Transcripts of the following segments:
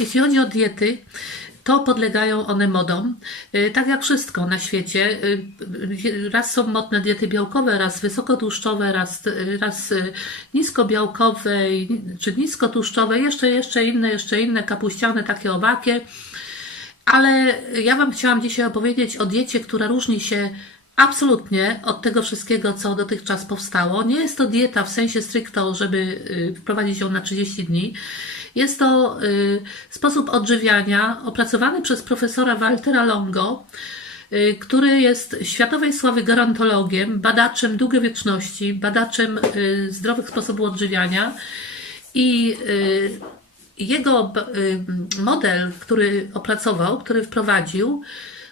jeśli chodzi o diety, to podlegają one modom. Y, Tak jak wszystko na świecie. Y, Raz są modne diety białkowe, raz wysokotłuszczowe, raz, y, raz niskobiałkowe, czy niskotłuszczowe, jeszcze, jeszcze inne, jeszcze inne, kapuściane, takie owakie. Ale ja Wam chciałam dzisiaj opowiedzieć o diecie, która różni się absolutnie od tego wszystkiego, co dotychczas powstało. Nie jest to dieta w sensie stricto, żeby wprowadzić ją na 30 dni. Jest to y, sposób odżywiania opracowany przez profesora Waltera Longo, y, który jest światowej sławy gerontologiem, badaczem długowieczności, badaczem y, zdrowych sposobów odżywiania. I jego model, który opracował, który wprowadził,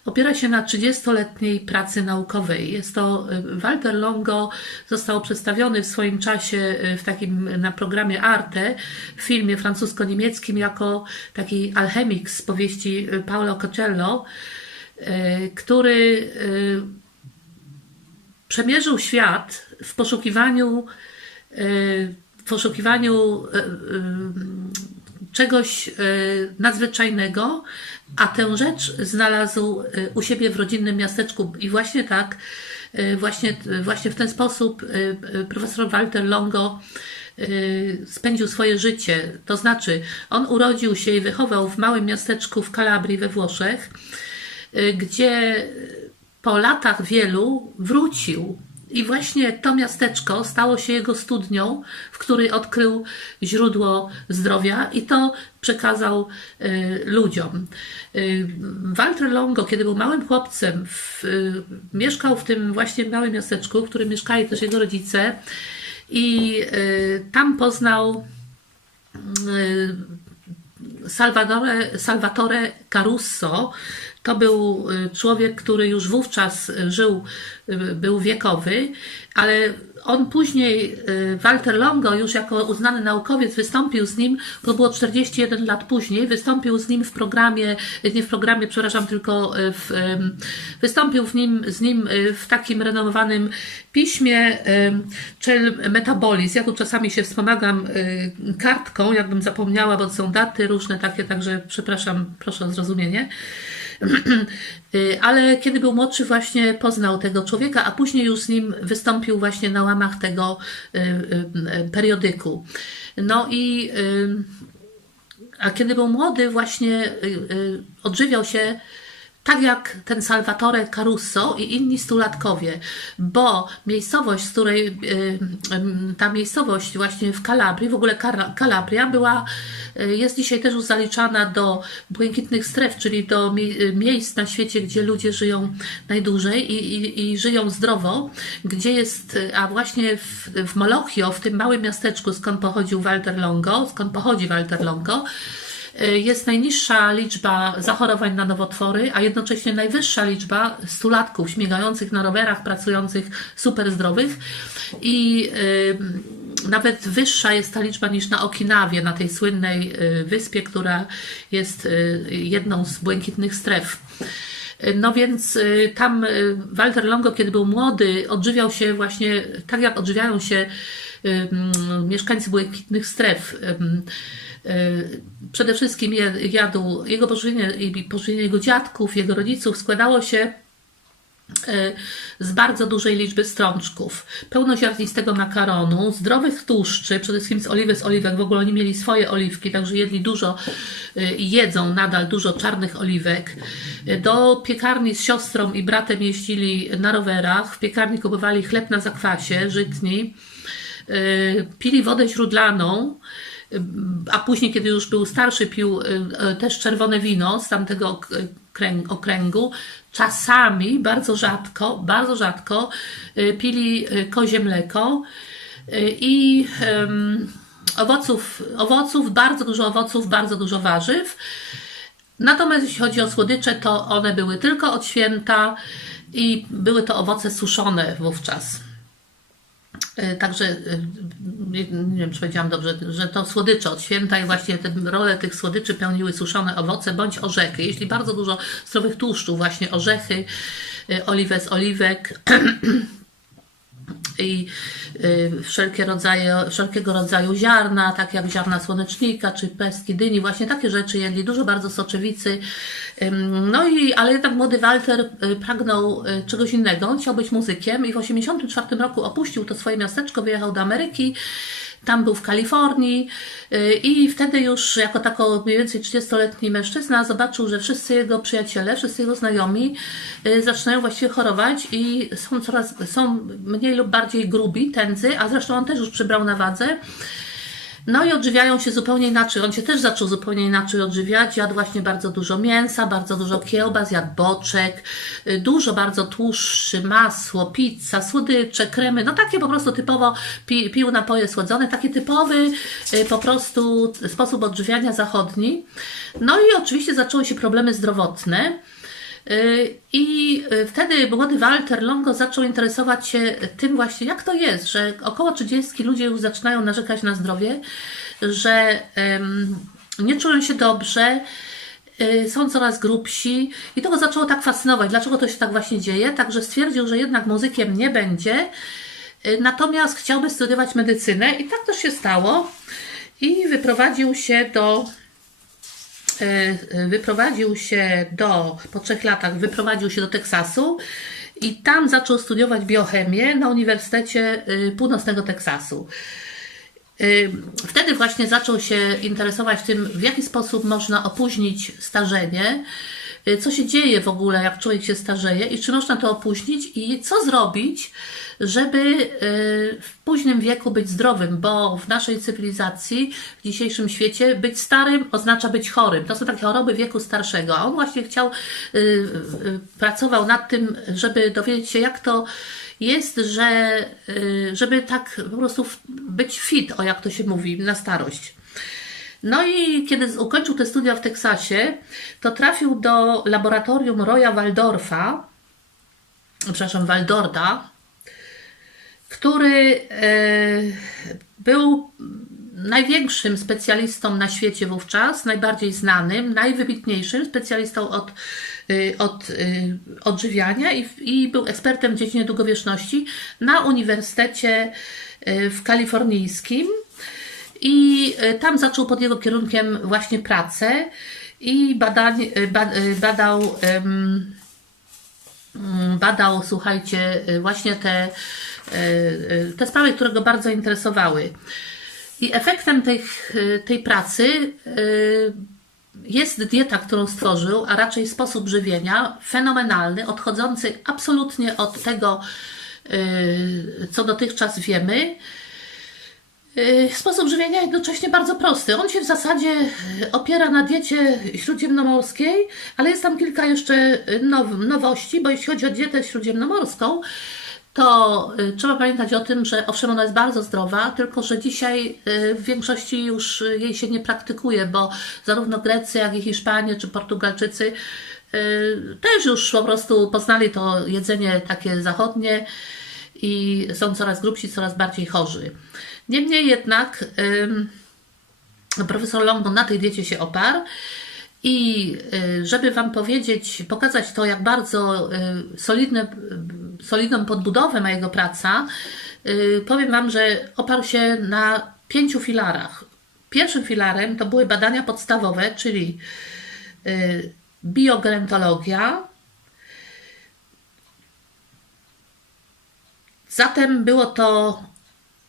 opiera się na 30-letniej pracy naukowej. Jest to y, Walter Longo, został przedstawiony w swoim czasie y, w takim na programie Arte, w filmie francusko-niemieckim jako taki alchemik z powieści y, Paolo Coelho, y, który przemierzył świat w poszukiwaniu, w poszukiwaniu czegoś y, nadzwyczajnego, a tę rzecz znalazł y, u siebie w rodzinnym miasteczku i właśnie tak, y, właśnie, właśnie w ten sposób profesor Walter Longo spędził swoje życie. To znaczy, on urodził się i wychował w małym miasteczku w Kalabrii we Włoszech, gdzie po latach wielu wrócił. I właśnie to miasteczko stało się jego studnią, w której odkrył źródło zdrowia i to przekazał y, ludziom. Y, Walter Longo, kiedy był małym chłopcem, w, y, mieszkał w tym właśnie małym miasteczku, w którym mieszkali też jego rodzice i y, tam poznał y, Salvatore, Salvatore Caruso to był y, człowiek, który już wówczas y, żył, y, był wiekowy, ale on później, Walter Longo, już jako uznany naukowiec, wystąpił z nim, to było 41 lat później, wystąpił z nim w programie, nie w programie, przepraszam, tylko w, wystąpił w nim, z nim w takim renomowanym piśmie Czel Metabolis. Ja tu czasami się wspomagam kartką, jakbym zapomniała, bo są daty różne takie, także przepraszam, proszę o zrozumienie. Y, Ale kiedy był młodszy, właśnie poznał tego człowieka, a później już z nim wystąpił właśnie na łamach tego y, y, periodyku. No i a kiedy był młody, właśnie odżywiał się tak jak ten Salvatore Caruso i inni stulatkowie, bo miejscowość, z której y, y, ta miejscowość właśnie w Kalabrii, w ogóle Kalabria była, y, jest dzisiaj też zaliczana do błękitnych stref, czyli do mie- miejsc na świecie, gdzie ludzie żyją najdłużej i, i, i żyją zdrowo, gdzie jest, a właśnie w, w Molochio, w tym małym miasteczku, skąd pochodził Walter Longo, skąd pochodzi Walter Longo, jest najniższa liczba zachorowań na nowotwory, a jednocześnie najwyższa liczba stulatków śmigających na rowerach, pracujących super zdrowych i y, nawet wyższa jest ta liczba niż na Okinawie, na tej słynnej y, wyspie, która jest y, jedną z błękitnych stref. No więc y, tam y, Walter Longo, kiedy był młody, odżywiał się właśnie tak, jak odżywiają się y, mieszkańcy błękitnych stref. Y, Przede wszystkim jadł jego pożywienie i pożywienie jego dziadków, jego rodziców składało się y, z bardzo dużej liczby strączków, pełnoziarnistego makaronu, zdrowych tłuszczy, przede wszystkim z oliwy, z oliwek, w ogóle oni mieli swoje oliwki, także jedli dużo y, i jedzą nadal dużo czarnych oliwek. Do piekarni z siostrą i bratem jeździli na rowerach, w piekarni kupowali chleb na zakwasie, żytni, pili wodę źródlaną, a później, kiedy już był starszy, pił y, y, też czerwone wino z tamtego kręg- okręgu. Czasami, bardzo rzadko, bardzo rzadko y, pili y, kozie mleko y, i owoców, owoców, bardzo dużo owoców, bardzo dużo warzyw. Natomiast jeśli chodzi o słodycze, to one były tylko od święta i były to owoce suszone wówczas. Y, Także y, nie, nie wiem, czy powiedziałam dobrze, że to słodycze od święta i właśnie tę rolę tych słodyczy pełniły suszone owoce bądź orzechy. Jeśli bardzo dużo zdrowych tłuszczów, właśnie orzechy, y, oliwę z oliwek, i y, wszelkie rodzaje, wszelkiego rodzaju ziarna, tak jak ziarna słonecznika czy pestki dyni, właśnie takie rzeczy jedli, dużo bardzo soczewicy. No i, ale jednak młody Walter y, pragnął y, czegoś innego, on chciał być muzykiem i w 1984 roku opuścił to swoje miasteczko, wyjechał do Ameryki, tam był w Kalifornii y, i wtedy już jako tako mniej więcej 30-letni mężczyzna zobaczył, że wszyscy jego przyjaciele, wszyscy jego znajomi y, zaczynają właściwie chorować i są coraz, są mniej lub bardziej grubi, tędzy, a zresztą on też już przybrał na wadze. No i odżywiają się zupełnie inaczej. On się też zaczął zupełnie inaczej odżywiać. Jadł właśnie bardzo dużo mięsa, bardzo dużo kiełbas, jadł boczek, y, dużo bardzo tłuszczy, masło, pizza, słodycze, kremy. No takie po prostu typowo pi, pił napoje słodzone. Taki typowy y, po prostu sposób odżywiania zachodni. No i oczywiście zaczęły się problemy zdrowotne. Y, I y, wtedy młody Walter Longo zaczął interesować się tym właśnie, jak to jest, że około 30 ludzie już zaczynają narzekać na zdrowie, że nie czują się dobrze, y, są coraz grubsi i to go zaczęło tak fascynować, dlaczego to się tak właśnie dzieje, także stwierdził, że jednak muzykiem nie będzie, natomiast chciałby studiować medycynę i tak też się stało i wyprowadził się do wyprowadził się do, po trzech latach wyprowadził się do Teksasu i tam zaczął studiować biochemię na Uniwersytecie y, Północnego Teksasu. Y, Wtedy właśnie zaczął się interesować tym, w jaki sposób można opóźnić starzenie, co się dzieje w ogóle, jak człowiek się starzeje i czy można to opóźnić i co zrobić, żeby y, w późnym wieku być zdrowym, bo w naszej cywilizacji, w dzisiejszym świecie, być starym oznacza być chorym. To są takie choroby wieku starszego. A on właśnie chciał, y, y, pracował nad tym, żeby dowiedzieć się, jak to jest, że y, żeby tak po prostu być fit, o jak to się mówi, na starość. No i kiedy ukończył te studia w Teksasie, to trafił do laboratorium Roya Waldorfa, przepraszam, Waldorda, który e, był największym specjalistą na świecie wówczas, najbardziej znanym, najwybitniejszym specjalistą od, y, od y, odżywiania i, i był ekspertem w dziedzinie długowieczności na Uniwersytecie w Kalifornijskim. I y, tam zaczął pod jego kierunkiem właśnie pracę i badań, ba, y, badał mm, badał, słuchajcie, właśnie te, te sprawy, które go bardzo interesowały. I efektem y, tej pracy jest dieta, którą stworzył, a raczej sposób żywienia fenomenalny, odchodzący absolutnie od tego, co dotychczas wiemy. Y, Sposób żywienia jednocześnie bardzo prosty. On się w zasadzie y, opiera na diecie śródziemnomorskiej, ale jest tam kilka jeszcze y, now, nowości, bo jeśli chodzi o dietę śródziemnomorską, to trzeba pamiętać o tym, że owszem, ona jest bardzo zdrowa, tylko że dzisiaj w większości już jej się nie praktykuje, bo zarówno Grecy, jak i Hiszpanie czy Portugalczycy też już po prostu poznali to jedzenie takie zachodnie i są coraz grubsi, coraz bardziej chorzy. Niemniej jednak ym, profesor Longo na tej diecie się oparł i y, żeby Wam powiedzieć, pokazać to, jak bardzo y, solidne, y, solidną podbudowę ma jego praca, powiem Wam, że oparł się na pięciu filarach. Pierwszym filarem to były badania podstawowe, czyli biogerontologia, Zatem było to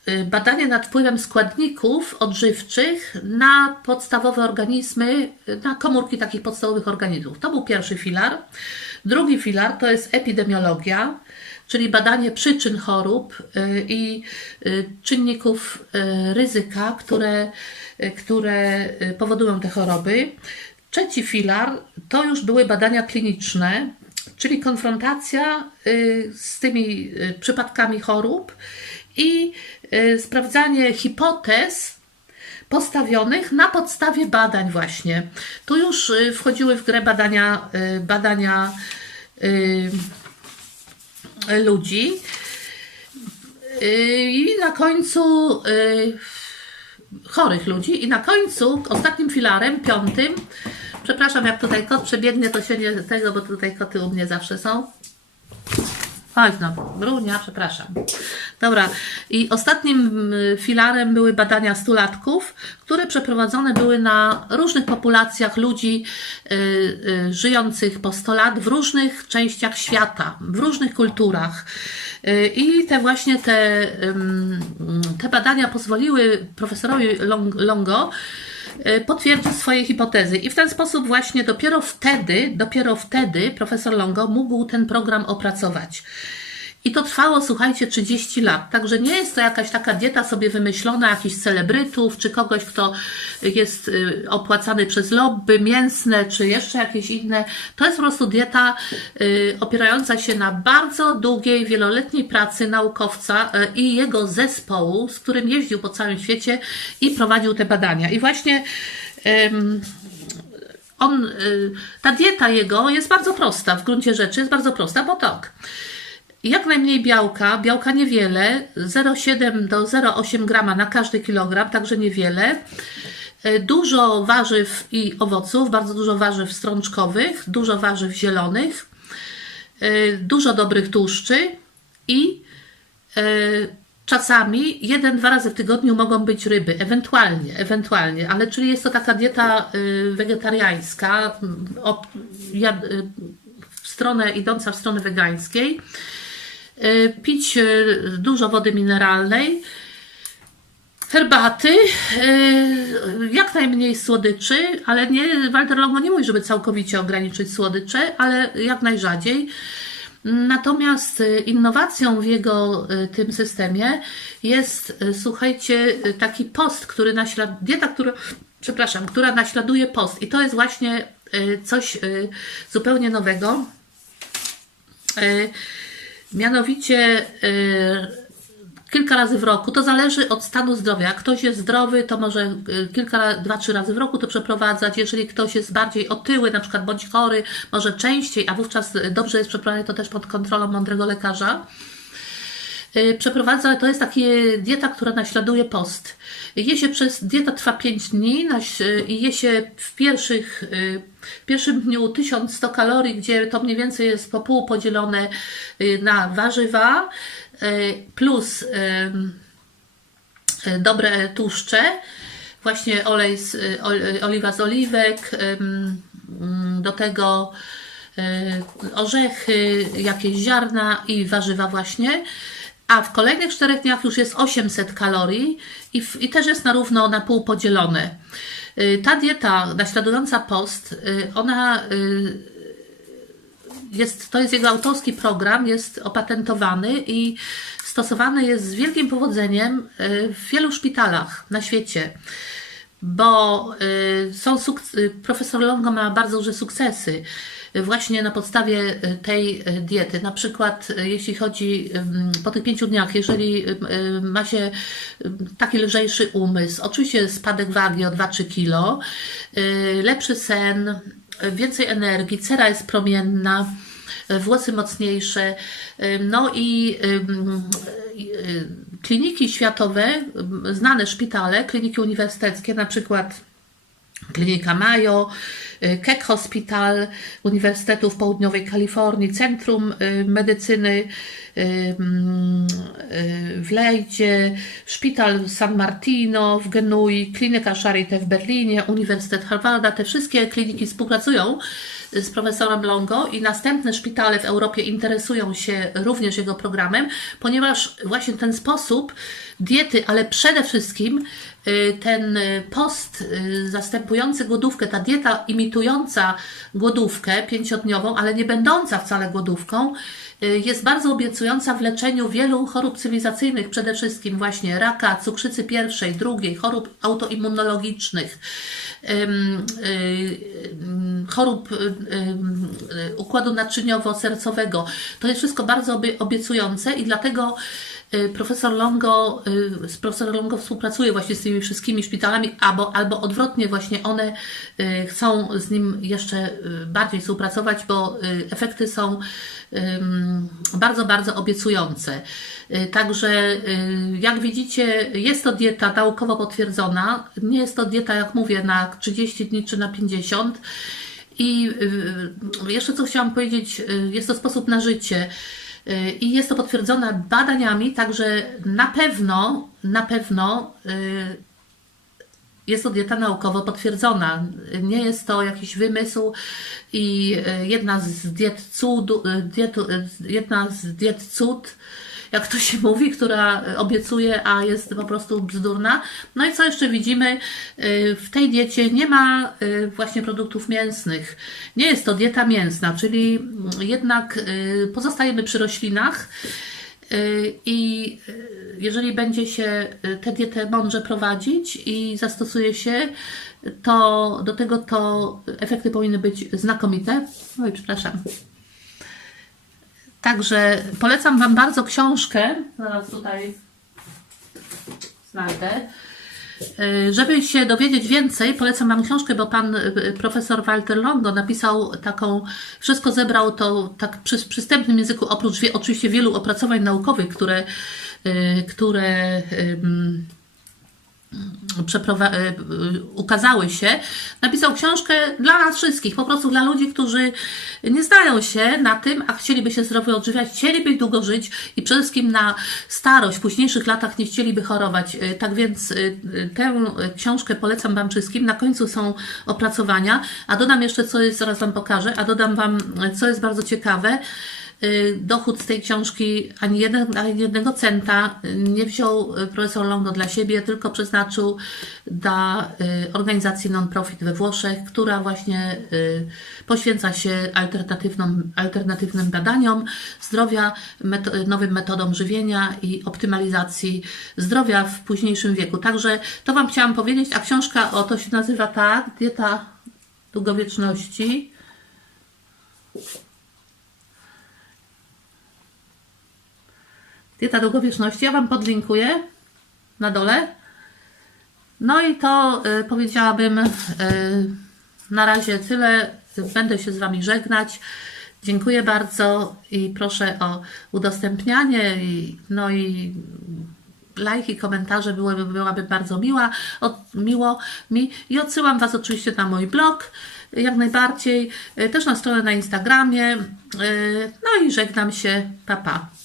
y, badanie nad wpływem składników odżywczych na podstawowe organizmy, y, na komórki takich podstawowych organizmów. To był pierwszy filar. Drugi filar to jest epidemiologia, czyli badanie przyczyn chorób y, i czynników ryzyka, które, które powodują te choroby. Trzeci filar to już były badania kliniczne, czyli konfrontacja z tymi przypadkami chorób i y, sprawdzanie hipotez postawionych na podstawie badań właśnie. Tu już y, wchodziły w grę badania, y, badania ludzi. I na końcu chorych ludzi i na końcu ostatnim filarem, piątym, przepraszam jak tutaj kot przebiegnie, to się nie tego, bo tutaj koty u mnie zawsze są. Chodź no, Brunia, przepraszam. Dobra, i ostatnim mm, filarem były badania stulatków, które przeprowadzone były na różnych populacjach ludzi y, y, żyjących po 100 lat w różnych częściach świata, w różnych kulturach. Y, I te właśnie te, te badania pozwoliły profesorowi Long- Longo y, potwierdzić swoje hipotezy. I w ten sposób właśnie dopiero wtedy, dopiero wtedy profesor Longo mógł ten program opracować. I to trwało, słuchajcie, 30 lat. Także nie jest to jakaś taka dieta sobie wymyślona jakichś celebrytów, czy kogoś, kto jest y, opłacany przez lobby mięsne, czy jeszcze jakieś inne. To jest po prostu dieta y, opierająca się na bardzo długiej, wieloletniej pracy naukowca y, i jego zespołu, z którym jeździł po całym świecie i prowadził te badania. I właśnie on, ta dieta jego jest bardzo prosta, w gruncie rzeczy jest bardzo prosta, bo tak. Jak najmniej białka, białka niewiele, 0,7 do 0,8 grama na każdy kilogram, także niewiele. Y, Dużo warzyw i owoców, bardzo dużo warzyw strączkowych, dużo warzyw zielonych, y, dużo dobrych tłuszczy i e, czasami jeden, dwa razy w tygodniu mogą być ryby, ewentualnie, ewentualnie, ale czyli jest to taka dieta wegetariańska, w stronę idąca w stronę wegańskiej. Y, Pić y, dużo wody mineralnej, herbaty, y, jak najmniej słodyczy, ale nie, Walter Longo nie mówi, żeby całkowicie ograniczyć słodycze, ale jak najrzadziej. Natomiast innowacją w jego tym systemie jest, słuchajcie, taki post, który naśladuje, dieta, która, przepraszam, która naśladuje post. I to jest właśnie coś zupełnie nowego. Mianowicie y, kilka razy w roku, to zależy od stanu zdrowia. Jak ktoś jest zdrowy, to może y, kilka, dwa, trzy razy w roku to przeprowadzać. Jeżeli ktoś jest bardziej otyły, na przykład bądź chory, może częściej, a wówczas dobrze jest przeprowadzać to też pod kontrolą mądrego lekarza. Y, Przeprowadza, to jest taka dieta, która naśladuje post. Je się przez, dieta trwa 5 dni i je się w pierwszych, w pierwszym dniu 1100 kalorii, gdzie to mniej więcej jest po pół podzielone y, na warzywa, y, plus y, dobre tłuszcze, właśnie olej z, ol- oliwa z oliwek, ym, mm, do tego orzechy, jakieś ziarna i warzywa właśnie. A w kolejnych czterech dniach już jest 800 kalorii i, w, i też jest na równo na pół podzielone. Y, Ta dieta naśladująca post, y, ona y, jest, to jest jego autorski program, jest opatentowany i stosowany jest z wielkim powodzeniem w wielu szpitalach na świecie. Bo są profesor Longo ma bardzo duże sukcesy właśnie na podstawie y, tej y, diety. Na przykład y, jeśli chodzi po tych pięciu dniach, jeżeli y, ma się taki lżejszy umysł, oczywiście spadek wagi o 2-3 kilo, y, lepszy sen, y, więcej energii, cera jest promienna, y, włosy mocniejsze, y, no i y, y, kliniki światowe, znane szpitale, kliniki uniwersyteckie, na przykład Klinika Mayo, y, Keck Hospital Uniwersytetu w Południowej Kalifornii, Centrum y, Medycyny y, mm, y, w Lejdzie, Szpital San Martino w Genui, Klinika Charité w Berlinie, Uniwersytet Harvarda. Te wszystkie kliniki współpracują z profesorem Longo i następne szpitale w Europie interesują się również jego programem, ponieważ właśnie ten sposób diety, ale przede wszystkim ten post zastępujący głodówkę, ta dieta imitująca głodówkę pięciodniową, ale nie będąca wcale głodówką, y, jest bardzo obiecująca w leczeniu wielu chorób cywilizacyjnych, przede wszystkim właśnie raka, cukrzycy pierwszej, drugiej, chorób autoimmunologicznych, y, chorób y, układu naczyniowo-sercowego. To jest wszystko bardzo obie- obiecujące i dlatego profesor Longo, y, z profesorem Longo współpracuje właśnie z tymi wszystkimi szpitalami, albo, albo odwrotnie właśnie one y, chcą z nim jeszcze y, bardziej współpracować, bo y, efekty są ym, bardzo, bardzo obiecujące. Y, Także, y, jak widzicie, jest to dieta naukowo potwierdzona. Nie jest to dieta, jak mówię, na 30 dni czy na 50. I y, jeszcze co chciałam powiedzieć, y, jest to sposób na życie. Y, I jest to potwierdzone badaniami, także na pewno, na pewno y, jest to dieta naukowo potwierdzona. Nie jest to jakiś wymysł i y, jedna z diet cudu, y, dietu, y, jedna z diet cud, jak to się mówi, która obiecuje, a jest po prostu bzdurna. No i co jeszcze widzimy? Y, W tej diecie nie ma y, właśnie produktów mięsnych. Nie jest to dieta mięsna, czyli jednak y, pozostajemy przy roślinach. I jeżeli będzie się tę dietę mądrze prowadzić i zastosuje się, to do tego to efekty powinny być znakomite. Oj, przepraszam. Także polecam Wam bardzo książkę. Zaraz tutaj znajdę. Y, Żeby się dowiedzieć więcej, polecam Wam książkę, bo pan y, profesor Walter Longo napisał taką, wszystko zebrał to tak przy przystępnym języku, oprócz oczywiście wielu opracowań naukowych, które, y, które ym, przeprowa- y, y, ukazały się, napisał książkę dla nas wszystkich, po prostu dla ludzi, którzy nie znają się na tym, a chcieliby się zdrowo odżywiać, chcieliby długo żyć i przede wszystkim na starość, w późniejszych latach nie chcieliby chorować. Y, Tak więc y, y, tę y, książkę polecam Wam wszystkim. Na końcu są opracowania, a dodam jeszcze, co jest, zaraz Wam pokażę, a dodam Wam, y, co jest bardzo ciekawe, Y, dochód z tej książki ani, jeden, ani jednego centa y, nie wziął y, profesor Longo dla siebie, tylko przeznaczył dla y, organizacji non-profit we Włoszech, która właśnie y, poświęca się alternatywnym, alternatywnym badaniom zdrowia, meto, nowym metodom żywienia i optymalizacji zdrowia w późniejszym wieku. Także to Wam chciałam powiedzieć, a książka o to się nazywa tak, Dieta Długowieczności. Dieta długowieczności. Ja Wam podlinkuję na dole. No i to y, powiedziałabym y, na razie tyle. Będę się z Wami żegnać. Dziękuję bardzo i proszę o udostępnianie i, no i lajki, komentarze byłyby, byłaby bardzo miła, od, miło mi i odsyłam Was oczywiście na mój blog jak najbardziej, y, też na stronę na Instagramie. y, No i żegnam się. Pa, pa.